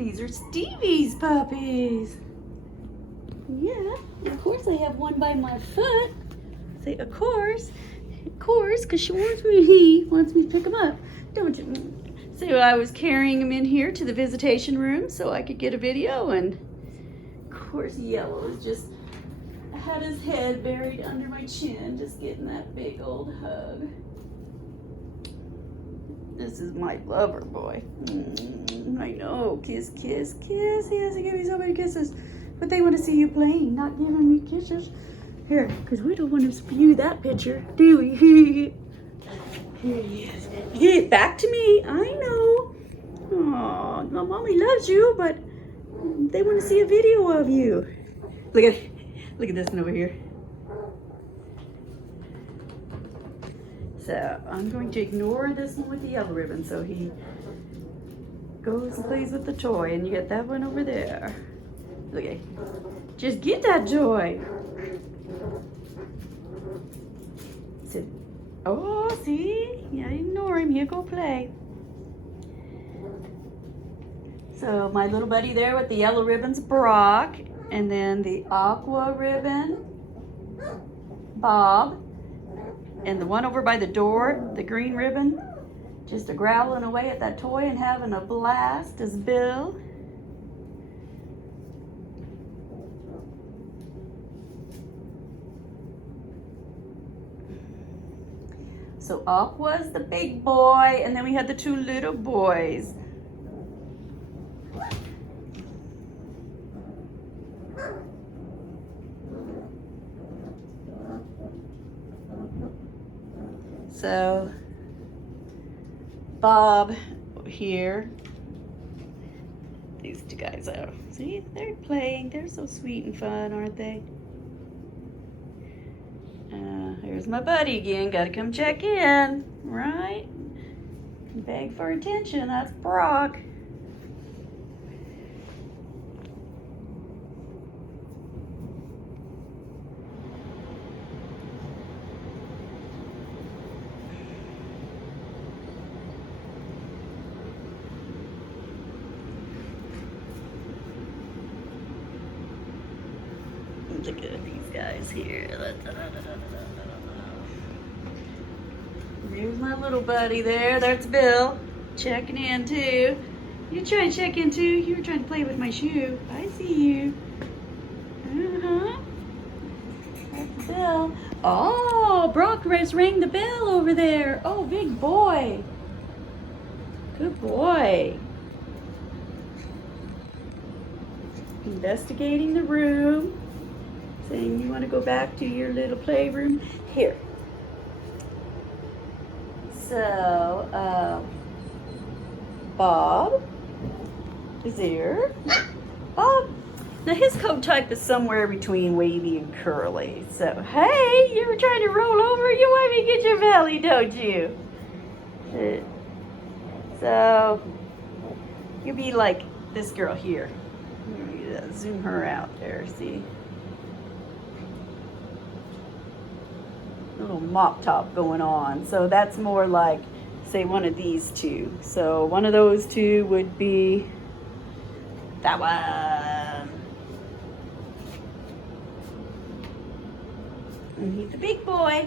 These are Stevie's puppies. Yeah, of course I have one by my foot. Say, of course, because she wants me. He wants me to pick him up, don't you? So I was carrying him in here to the visitation room so I could get a video, and of course Yellow is just had his head buried under my chin, just getting that big old hug. This is my lover boy. I know, kiss, kiss, kiss. He has to give me so many kisses, but they want to see you playing, not giving me kisses. Here, because we don't want to spew that picture, do we? Here he is. Hey, back to me. I know. Aw, my mommy loves you, but they want to see a video of you. Look at this one over here. So I'm going to ignore this one with the yellow ribbon, so he goes and plays with the toy, and you get that one over there. Look at, just get that toy. So, oh, see? Yeah, ignore him. He'll go play. So my little buddy there with the yellow ribbon's Brock, and then the aqua ribbon, Bob, and the one over by the door, the green ribbon, just a growling away at that toy and having a blast, is Bill. So Aqua's the big boy, and then we had the two little boys. So Bob here, these two guys are, see, they're playing. They're so sweet and fun, aren't they? Here's my buddy again. Gotta come check in, right? Beg for attention. That's Brock. Look at these guys here. There's my little buddy there. That's Bill, checking in too. You trying to check in too? You were trying to play with my shoe. I see you. That's Bill. Oh, Brock just rang the bell over there. Oh, big boy. Good boy. Investigating the room. Saying you want to go back to your little playroom. Here. So, Bob is here. Bob, now his coat type is somewhere between wavy and curly. So, hey, you were trying to roll over? You want me to get your belly, don't you? So, you'll be like this girl here. Zoom her out there, see? Little mop top going on. So that's more like, say, one of these two. So one of those two would be that one. And he's the big boy.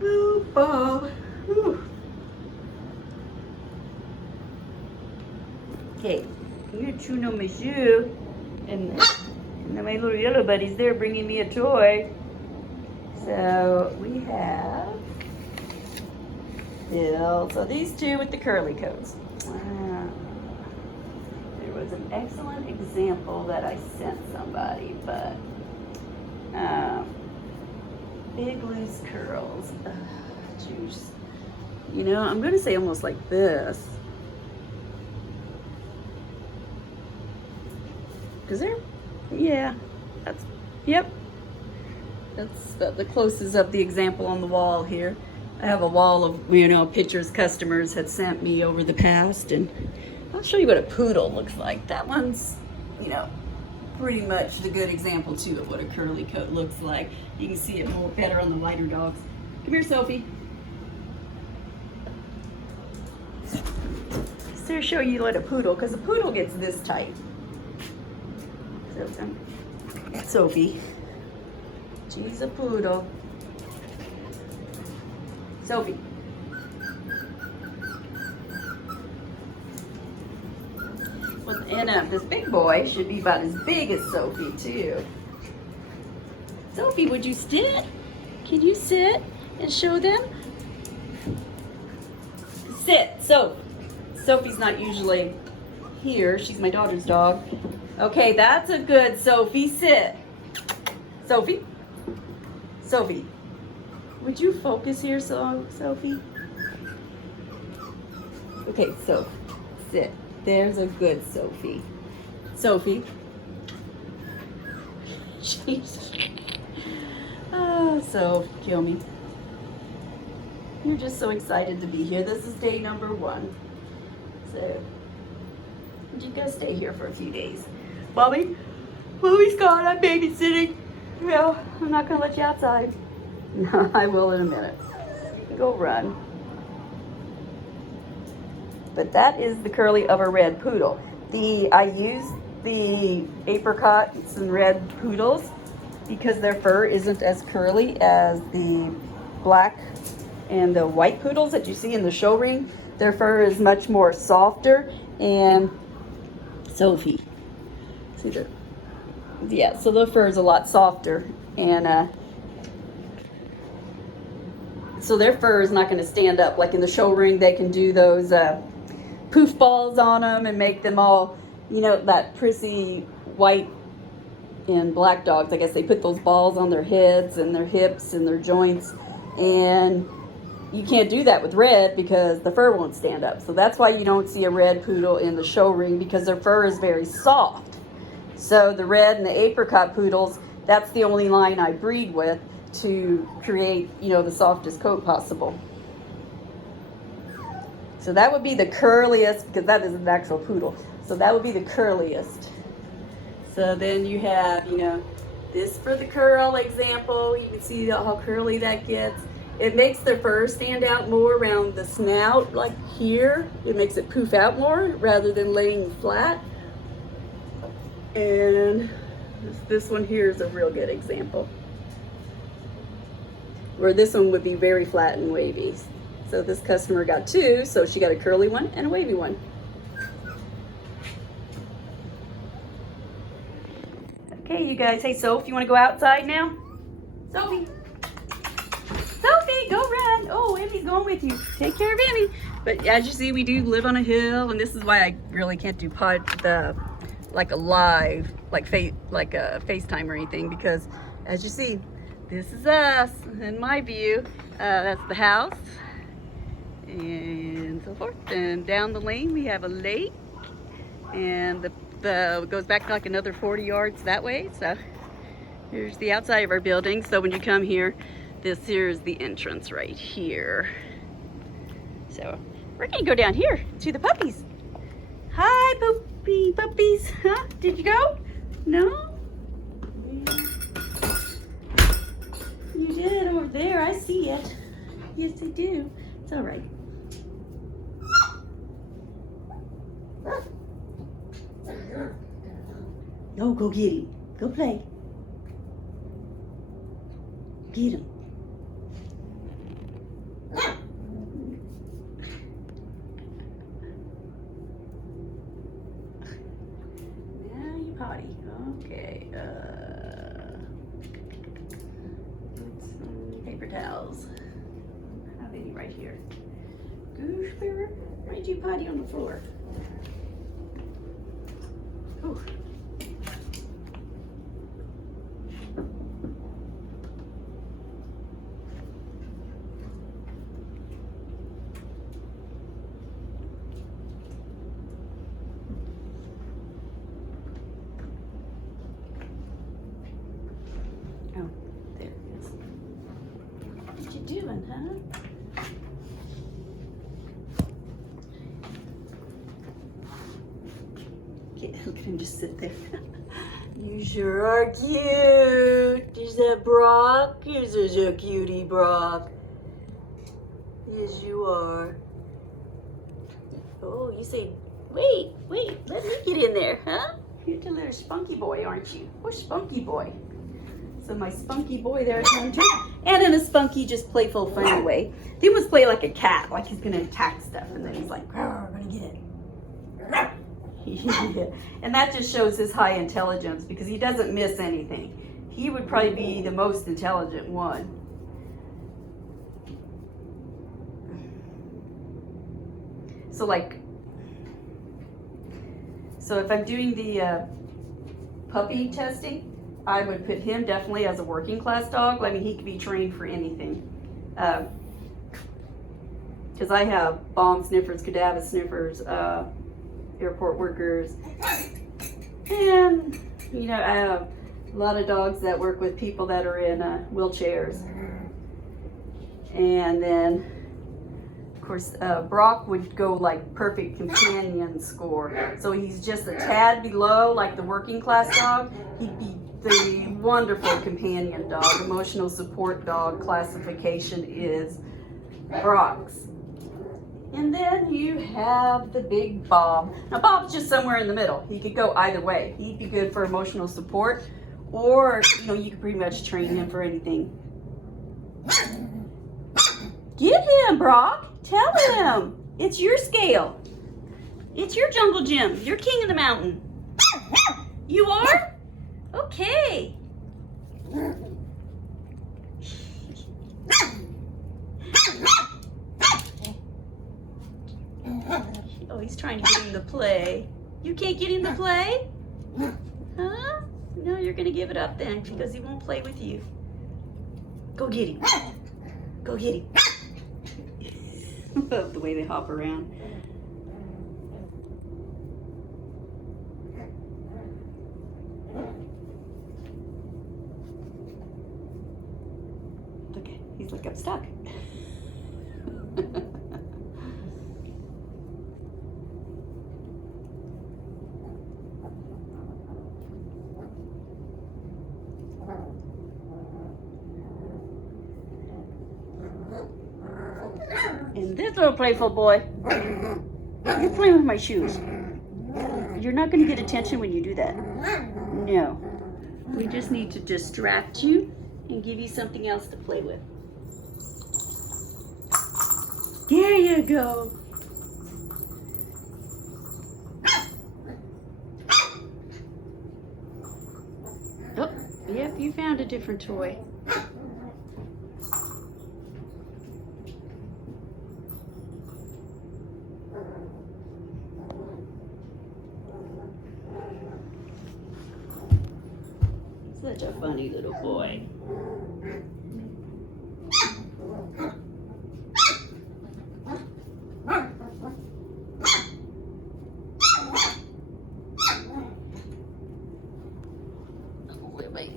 Ooh, Bob. Ooh. Okay. You're chewing on my shoe, and then my little yellow buddy's there bringing me a toy. So we have Bill. So these two with the curly coats. There was an excellent example that I sent somebody, but big loose curls. Juice. You know, I'm going to say almost like this. Because they're, yeah, that's, yep. That's the closest of the example on the wall here. I have a wall of, you know, pictures customers had sent me over the past, and I'll show you what a poodle looks like. That one's, you know, pretty much the good example too of what a curly coat looks like. You can see it more better on the lighter dogs. Come here, Sophie. So show you what a poodle, because a poodle gets this tight. So, Sophie. She's a poodle. Sophie. Well, and this big boy should be about as big as Sophie, too. Sophie, would you sit? Can you sit and show them? Sit. Sophie's not usually here. She's my daughter's dog. Okay, that's a good Sophie. Sit. Sophie. Sophie. Would you focus here, Sophie? Okay, so sit. There's a good Sophie. Sophie. Jeez. Oh, so kill me. You're just so excited to be here. This is day number 1. So you gotta stay here for a few days. Mommy's gone. I'm babysitting. Well, I'm not gonna let you outside. No, I will in a minute. Go run. But that is the curly of a red poodle. I use the apricots and red poodles because their fur isn't as curly as the black and the white poodles that you see in the show ring. Their fur is much more softer. And Sophie, see the, yeah, so the fur is a lot softer, and so their fur is not going to stand up like in the show ring. They can do those poof balls on them and make them all, you know, that prissy white and black dogs. I guess they put those balls on their heads and their hips and their joints, and you can't do that with red because the fur won't stand up. So that's why you don't see a red poodle in the show ring, because their fur is very soft. So the red and the apricot poodles, that's the only line I breed with to create, you know, the softest coat possible. So that would be the curliest, because that is an actual poodle. So that would be the curliest. So then you have, you know, this for the curl example. You can see how curly that gets. It makes the fur stand out more around the snout, like here. It makes it poof out more rather than laying flat. And this one here is a real good example, where this one would be very flat and wavy. So this customer got 2, so she got a curly one and a wavy one. Okay, you guys. Hey, Soph, you want to go outside now? Sophie. Sophie, go run. Oh, Emmy's going with you. Take care of Emmy. But as you see, we do live on a hill, and this is why I really can't do like a live, like a FaceTime or anything, because as you see, this is us in my view. That's the house and so forth. And down the lane we have a lake, and the goes back like another 40 yards that way. So here's the outside of our building. So when you come here, this here is the entrance right here. So we're gonna go down here to the puppies. Hi, puppies. Huh? Did you go? No? Yeah. You did over there. I see it. Yes, I do. It's all right. No, go get him. Go play. Get him. Now you potty. Okay. Some paper towels. I have any right here. Gooseberry, why did you potty on the floor? Ooh. Oh, there it is. What you doing, huh? Look at him just sit there. You sure are cute. Is that Brock? You're such a cutie, Brock. Yes, you are. Oh, you say, wait, let me get in there, huh? You're a little spunky boy, aren't you? Oh, spunky boy. So my spunky boy there at home too. And in a spunky, just playful, funny way. He must play like a cat, like he's gonna attack stuff, and then he's like, I'm gonna get it. Yeah. And that just shows his high intelligence because he doesn't miss anything. He would probably be the most intelligent one. So if I'm doing the puppy testing, I would put him definitely as a working class dog. I mean, he could be trained for anything. Because I have bomb sniffers, cadaver sniffers, airport workers, and I have a lot of dogs that work with people that are in wheelchairs. And then, of course, Brock would go like perfect companion score. So he's just a tad below like the working class dog. He'd be the wonderful companion dog. Emotional support dog classification is Brock's. And then you have the big Bob. Now Bob's just somewhere in the middle. He could go either way. He'd be good for emotional support, or you could pretty much train him for anything. Get him, Brock. Tell him. It's your scale. It's your jungle gym. You're king of the mountain. You are? Okay. Oh, he's trying to get him to play. You can't get him to play? Huh? No, you're going to give it up then because he won't play with you. Go get him. Go get him. Love the way they hop around. Look, he's like I'm stuck. And this little playful boy, you're playing with my shoes. You're not going to get attention when you do that. No. We just need to distract you and give you something else to play with. There you go. Oh, yep, you found a different toy. Such a funny little boy.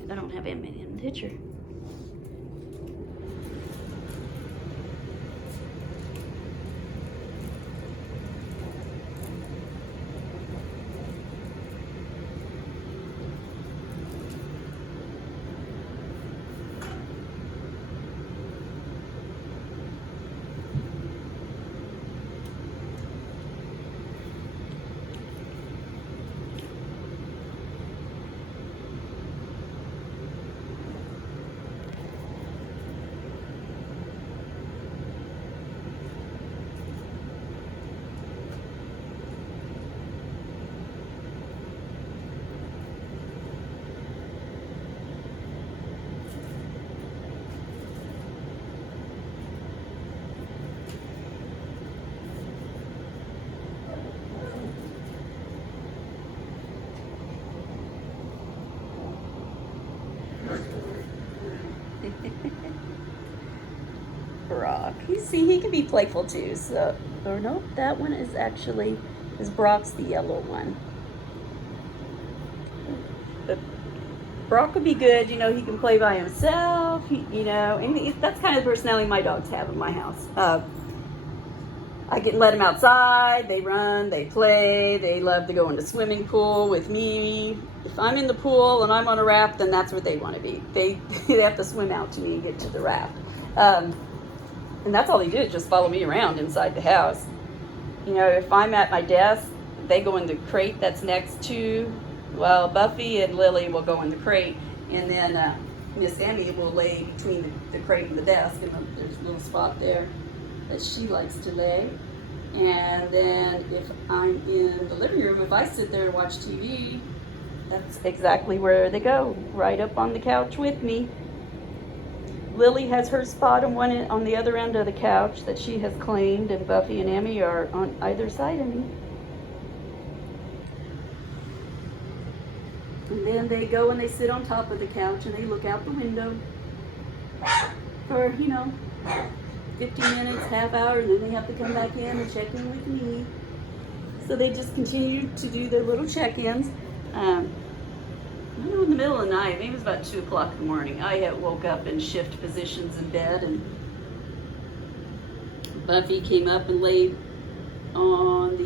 I don't have him in the picture. Brock. He can be playful too. So, or no, that one is Brock's the yellow one. But Brock would be good. He can play by himself. And that's kind of the personality my dogs have in my house. I can let them outside. They run, they play. They love to go in the swimming pool with me. If I'm in the pool and I'm on a raft, then that's where they want to be. They have to swim out to me and get to the raft. And that's all they do is just follow me around inside the house. You know, if I'm at my desk, they go in the crate that's next to, well, Buffy and Lily will go in the crate, and then Miss Emmy will lay between the crate and the desk, and there's a little spot there that she likes to lay. And then if I'm in the living room, if I sit there and watch TV, that's exactly where they go, right up on the couch with me. Lily has her spot on the other end of the couch that she has claimed, and Buffy and Emmy are on either side of me. And then they go and they sit on top of the couch and they look out the window for, 15 minutes, half hour, and then they have to come back in and check in with me. So they just continue to do their little check-ins. In the middle of the night, maybe it was about 2 o'clock in the morning, I had woke up in shift positions in bed, and Buffy came up and laid on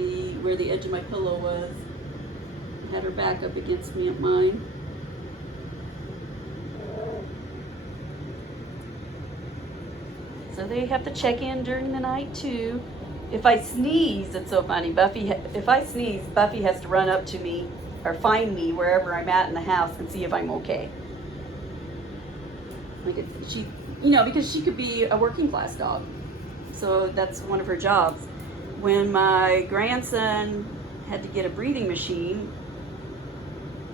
where the edge of my pillow was. Had her back up against me at mine. So they have to check in during the night too. If I sneeze, it's so funny. If I sneeze, Buffy has to run up to me or find me wherever I'm at in the house and see if I'm okay. Because she could be a working class dog. So that's one of her jobs. When my grandson had to get a breathing machine,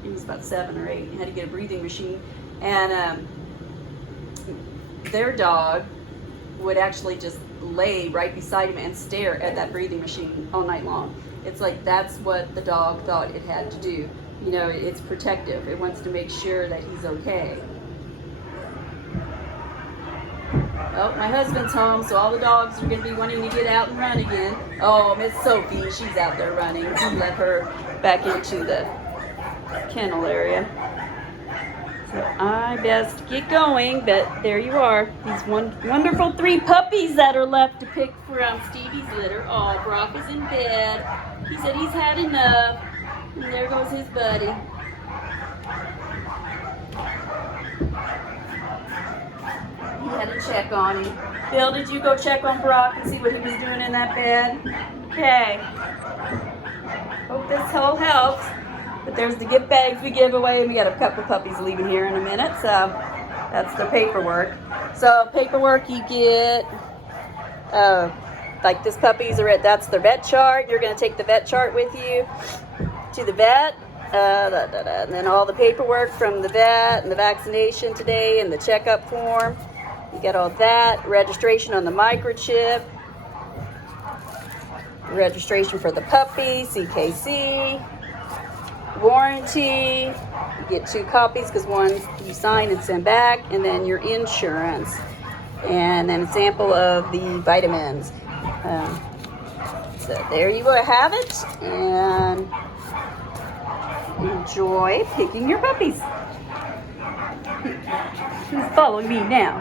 he was about 7 or 8, he had to get a breathing machine, and their dog would actually just lay right beside him and stare at that breathing machine all night long. It's like that's what the dog thought it had to do. It's protective. It wants to make sure that he's okay. Oh, my husband's home, so all the dogs are going to be wanting to get out and run again. Oh, Miss Sophie, she's out there running. We let her back into the kennel area. So I best get going, but there you are. These wonderful 3 puppies that are left to pick from Stevie's litter. Oh, Brock is in bed. He said he's had enough. And there goes his buddy. He had to check on him. Bill, did you go check on Brock and see what he was doing in that bed? Okay. Hope this all helps. But there's the gift bags we give away, and we got a couple puppies leaving here in a minute, so that's the paperwork. So paperwork you get, like this puppy's that's the vet chart. You're going to take the vet chart with you to the vet, and then all the paperwork from the vet and the vaccination today and the checkup form. You get all that, registration on the microchip, registration for the puppy, CKC, warranty. You get 2 copies because one you sign and send back, and then your insurance, and then a sample of the vitamins. So there you have it, and enjoy picking your puppies. Who's following me now?